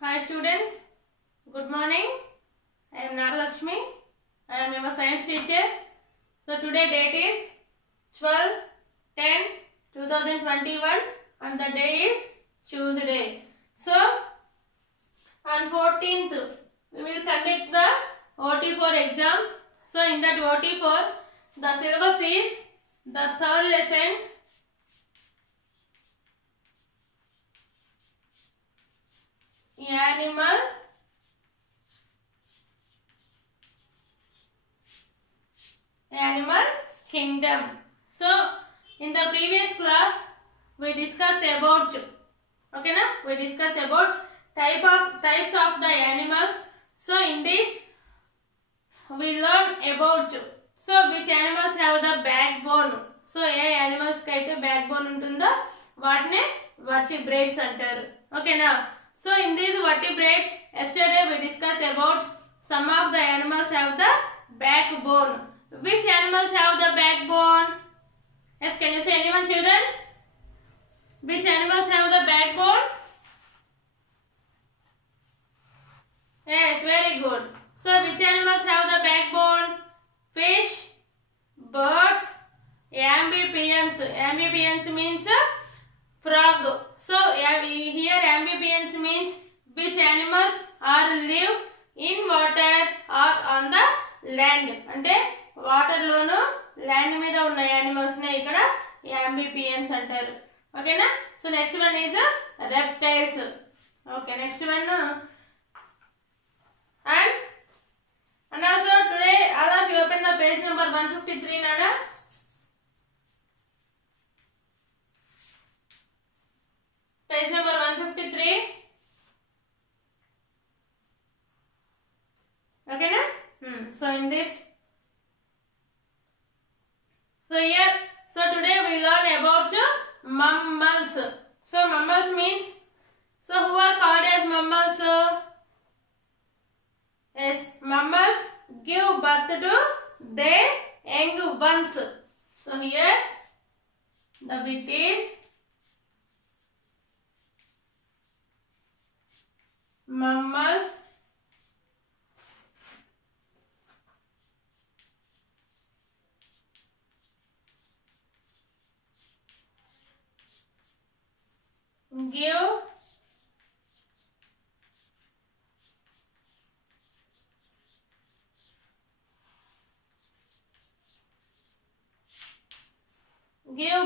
Hi students, good morning. I am Nagalakshmi. I am your science teacher. So today date is 12/10/2021 and the day is Tuesday. So on 14th we will conduct the OT4 exam. So in that OT4 the syllabus is the third lesson, Animal Kingdom. So in the previous class we discussed about types of the animals. So in this we learn about which animals have the backbone. So A animals కి అయితే backbone ఉంటుందో వాటిని vertebrates అంటారు. ఓకేనా? So in these vertebrates yesterday we discussed about some of the animals have the backbone. Which animals have the backbone? Yes, can you say anyone, children? Which animals have the backbone? Yes, very good. So which animals have the backbone? Fish, birds, amphibians. Amphibians means frog. So here amphibians means which animals are live in water or on the land. అంటే water లోను land మీద ఉన్న animals నే ఇక్కడ amphibians అంటారు. ఓకేనా? So next one is reptiles. Okay, next one and also today all of you open the page number 153 nana. Page number 153. Okay na? So in this, so here, so today we learn about mammals. So mammals means, so who are called as mammals? Yes, mammals give birth to their young ones. So here the bit is mammals give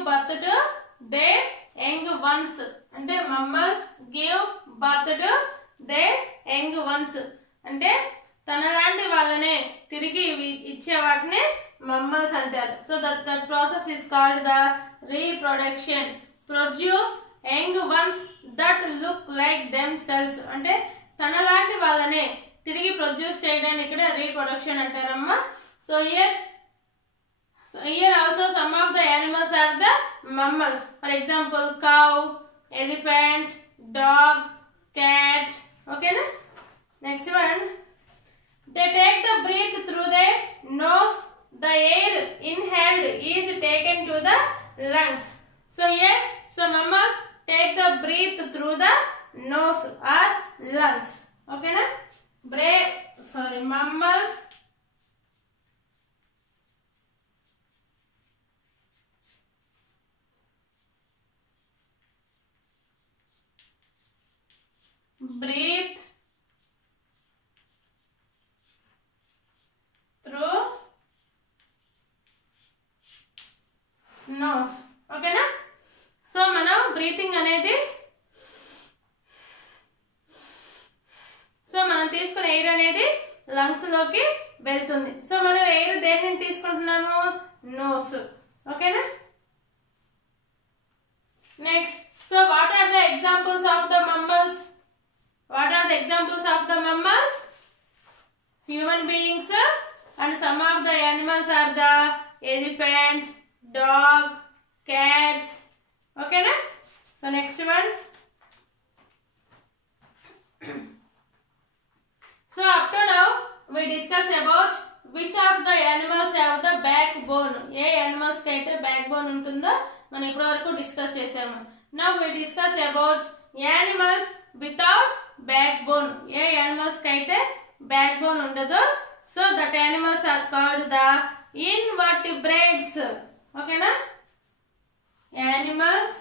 birth to their young ones. అంటే mammals give birth to their young ones. అంటే తనలాంటి వాళ్ళనే తిరిగి ఇచ్చే వాటిని mammals అంటారు. So that process is called the reproduction. Produce young ones that look like themselves. అంటే తనలాంటి వాళ్ళనే తిరిగి ప్రొడ్యూస్ చేయడానికి ఇక్కడ reproduction అంటారమ్మా. So here also some of the animals are the mammals. For example, cow, elephant, dog, cat. Okay na? Next one, they take the breath through their nose. The air inhaled is taken to the lungs. So here, so mammals take the breath through the nose or lungs. Okay na? Mammals breathe through nose. Okay na? So మనం breathing అనేది మనం తీసుకునే air అనేది lungs లోకి వెళ్తుంది. So మనం air దేని నుంచి తీసుకుంటున్నాము? నోస్. ఓకేనా? Next, so what are the examples of the mammals? What are the examples of the mammals? Human beings and some of the animals are the elephant, dog, cats. Okay na? So next one. So up to now we discussed about which of the animals have the backbone. A animals కి అయితే backbone ఉంటుందో మనం ఇప్పటి వరకు discuss చేసాము. Now we discuss about animals without backbone. ఏ animals కి అయితే బ్యాక్ బోన్ ఉండదు. So that animals are called the invertebrates. ఓకేనా? Animals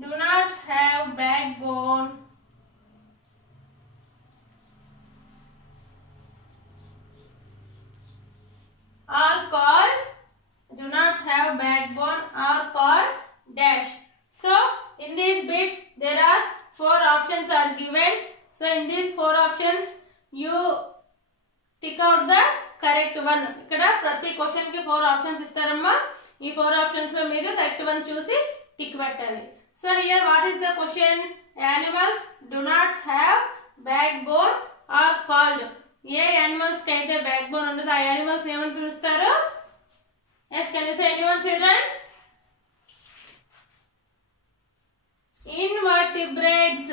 do not have backbone are called dash. So in these bits there are 4 options are given. So in these 4 options you tick out the correct one. ఇక్కడ ప్రతి question కి 4 options ఇస్తారమ్మా. ఈ 4 options లో మీరు correct one చూసి tick పెట్టాలి. So here what is the question? Animals do not have backbone are called. A animals కి అయితే backbone ఉండదు ఆ animals ఏమని పిలుస్తారు? Yes, can you say anyone, children? Invertebrates.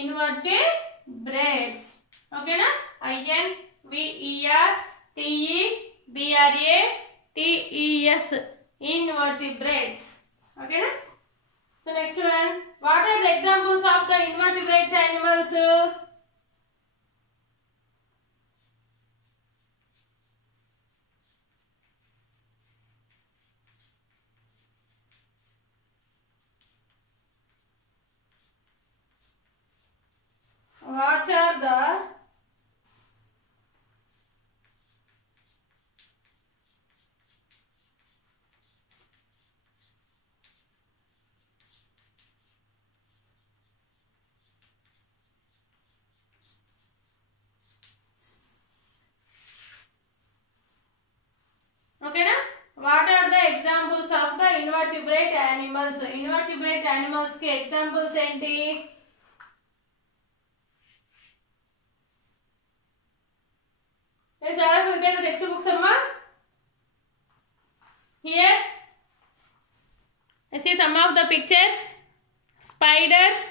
Invertebrates. Okay na? INVERTEBRATES. Invertebrates. Okay na? So next one, what are the examples of the invertebrates animals? What are the okay na? What are the examples of the invertebrate animals? Invertebrate animals के examples ఏంటి? Yes, have you looked at the textbooks, amma? Here I see some of the pictures. Spiders,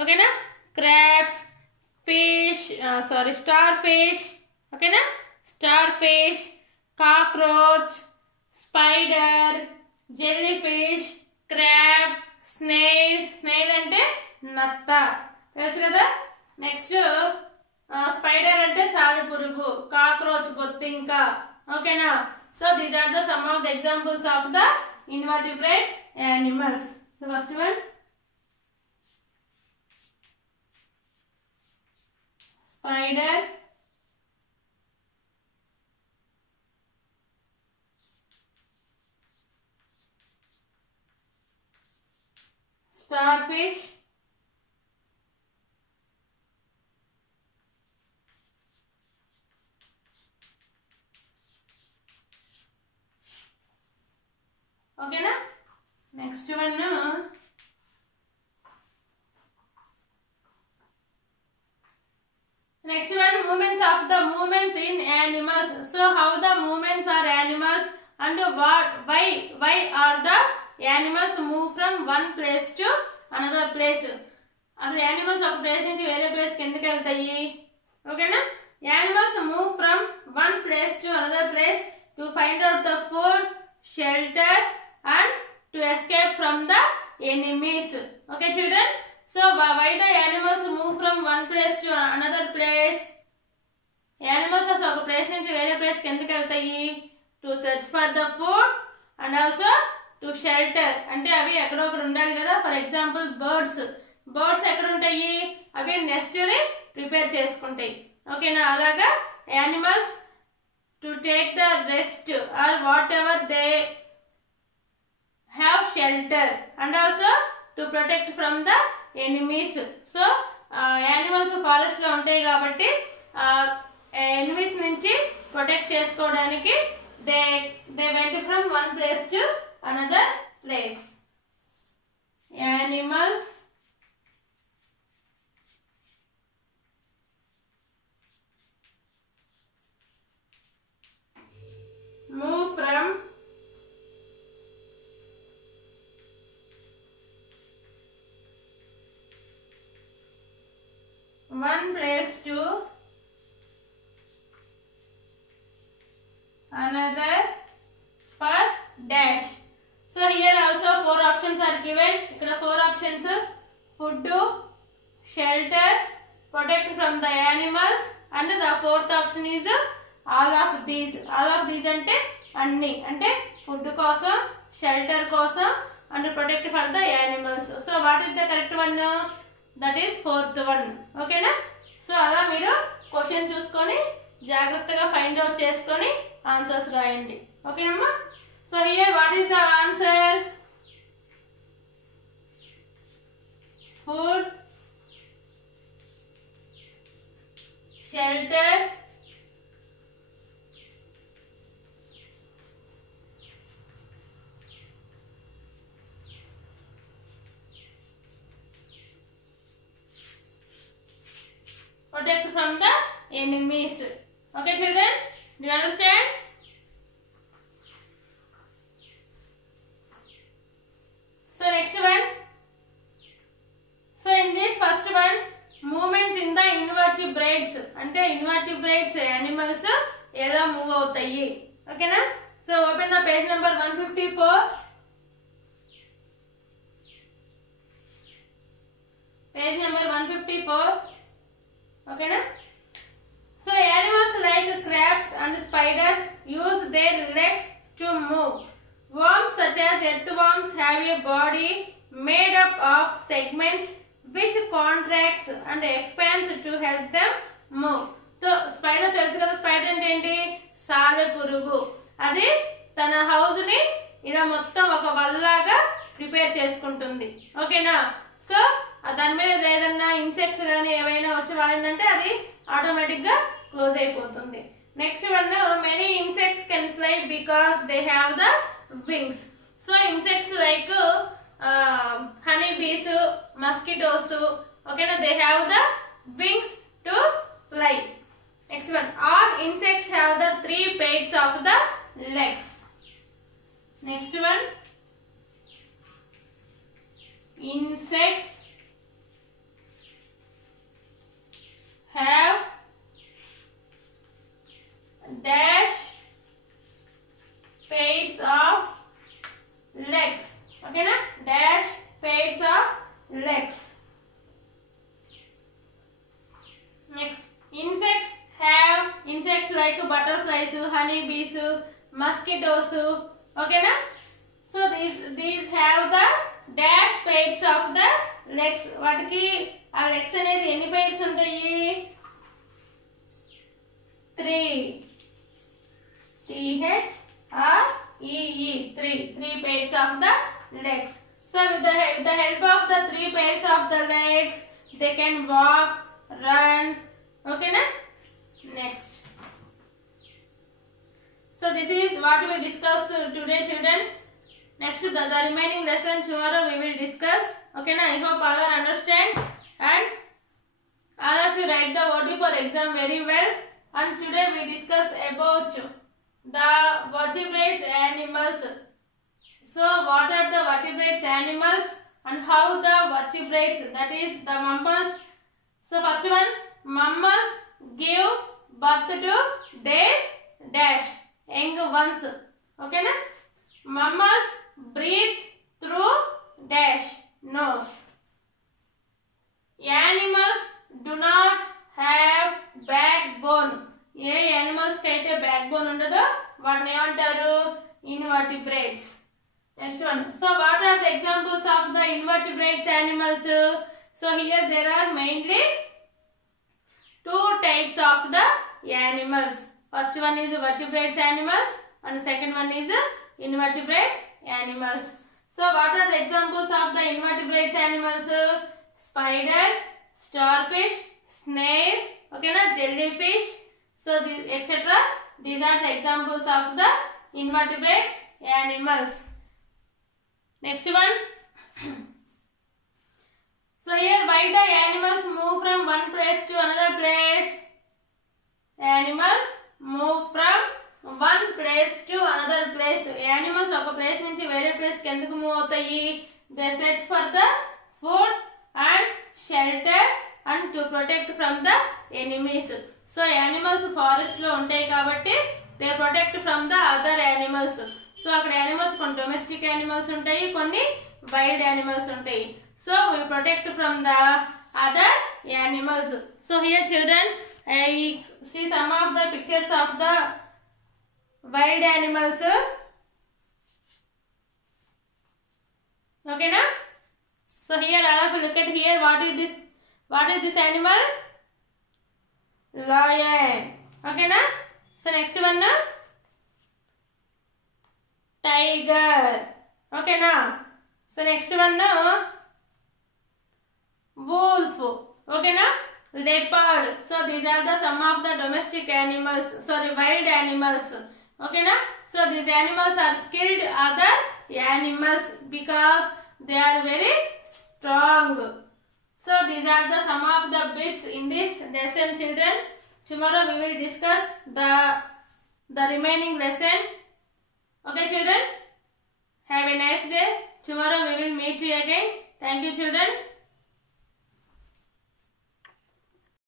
okay na? Crabs, fish, starfish, okay na? Starfish, cockroach, spider, jellyfish, crab, snail. Snail అంటే నత్త తెలుసు కదా. Next spider అంటే సాలెపురుగు, cockroach బొత్తింక. ఓకేనా? So these are the some of the examples of the invertebrate animals. So first one spider, starfish, okay na? Next one movements of the movements in animals. So how the movements are animals and why are the animals move from one place to another place? అసలు animals ఒక place నుంచి వేరే place కి ఎందుకు వెళ్తాయి? ఓకేనా? Animals move from one place to another place to find out the food, shelter and to escape from the enemies. Okay children? So why the animals move from one place to another place? Animals అసలు ఒక place నుంచి వేరే place కి ఎందుకు వెళ్తాయి? To search for the food and also to shelter. అంటే అవి ఎక్కడో ఒకటి ఉండాలి కదా. ఫర్ ఎగ్జాంపుల్ బర్డ్స్ ఎక్కడ ఉంటాయి? అవి నెస్ట్ ని ప్రిపేర్ చేసుకుంటాయి. ఓకేనా? అలాగా animals to take the rest or whatever they have shelter and also to protect from the enemies. So animals forest లో ఉంటాయి కాబట్టి ఎనిమీస్ నుంచి ప్రొటెక్ట్ చేసుకోవడానికి they went from one place to another place. Animals one place to another for dash. So here also 4 options are given. Ikkada 4 options: food, shelter, protect from the animals, and the 4th option is all of these. All of these ante anni, ante food kosam, shelter kosam, and protect for the animals. So what is the correct one? That is 4th one. Okay na? So ala meeru question chuskoni జాగ్రత్తగా find out చేసుకొని answers రాయండి. ఓకేనమ్మా? So here what is the answer? Food, shelter, protect from the enemies. Okay children, do you understand? So next one. So in this first one, movement in the invertebrates, ante invertebrates animals eda move avutayi. Okay na? So open the page number 154. Page number 154. Okay na? So animals like crabs and spiders use their legs to move. Worms such as earthworms have a body made up of segments which contracts and expands to help them move. So spider telusu kada, spider ante enti saale purugu. Adi tana house ni ila mottam oka vallaga prepare చేసుకుంటుంది. ఓకేనా? So దాని మీద ఏదన్నా insects గానీ ఏవైనా వచ్చి వాలిందంటే అది automatic గా క్లోజ్ అయిపోతుంది. Next one, many insects can fly because they have the wings. So insects like honey bees, mosquitoes, ఓకేనా, they have the wings to fly. Next one, all insects have the 3 pairs of the legs. Next one, insects have dash pairs of legs. Okay na? Dash pairs of legs. Next, insects like butterflies, honey bees, mosquitoes. Okay na? So these have the dash pairs of the legs. వాటికి ఆ legs అనేది ఎన్ని pairs ఉంటాయి? 3. Three pairs of the legs. So with the help of the 3 pairs of the legs, they can walk, run. Okay na? Next. So this is what we discussed today, children. Next, the remaining lesson tomorrow we will discuss. Okay na? I hope all are understand and all of you write the OD for exam very well. And today we discuss about the vertebrates animals. So what are the vertebrates animals and how the vertebrates, that is the mammals. So first one, mammals give birth to their dash young ones. Okay na? Mammals breathe through dash nose. Animals do not have backbone. A animals కి అయితే backbone ఉండదో వాటిని ఏమంటారు? Invertebrates. Next one. So what are the examples of the invertebrates animals? So here there are mainly 2 types of the animals. First one is vertebrates animals and second one is invertebrates animals. So what are the examples of the invertebrates animals? Spider, starfish, snail, okay na, jellyfish. So these etc. These are the examples of the invertebrates animals. Next one. So here, why the animals move from one place to another place? Animals move from one place to another place. Animals oka place nunchi vere place ki enduku move avutayi? They search for the food and shelter and to protect from the enemies. So animals forest లో ఉంటాయి కాబట్టి they protect from the other animals. So అక్కడ animals కొన్ని domestic animals ఉంటాయి, కొన్ని wild animals ఉంటాయి. So we protect from the other animals. So here children, see some of the pictures of the wild animals. Okay na? So here I have to look at here. What is this? What is this animal? Lion. Okay na? So next one na? Tiger. Okay na? So next one na? Wolf. Okay na? Leopard. So these are the some of the domestic animals. Sorry, wild animals. Okay na? So these animals are killed other animals because they are very strong. So these are the some of the bits in this lesson, children. Tomorrow we will discuss the remaining lesson. Okay children, have a nice day. Tomorrow we will meet you again. Thank you children.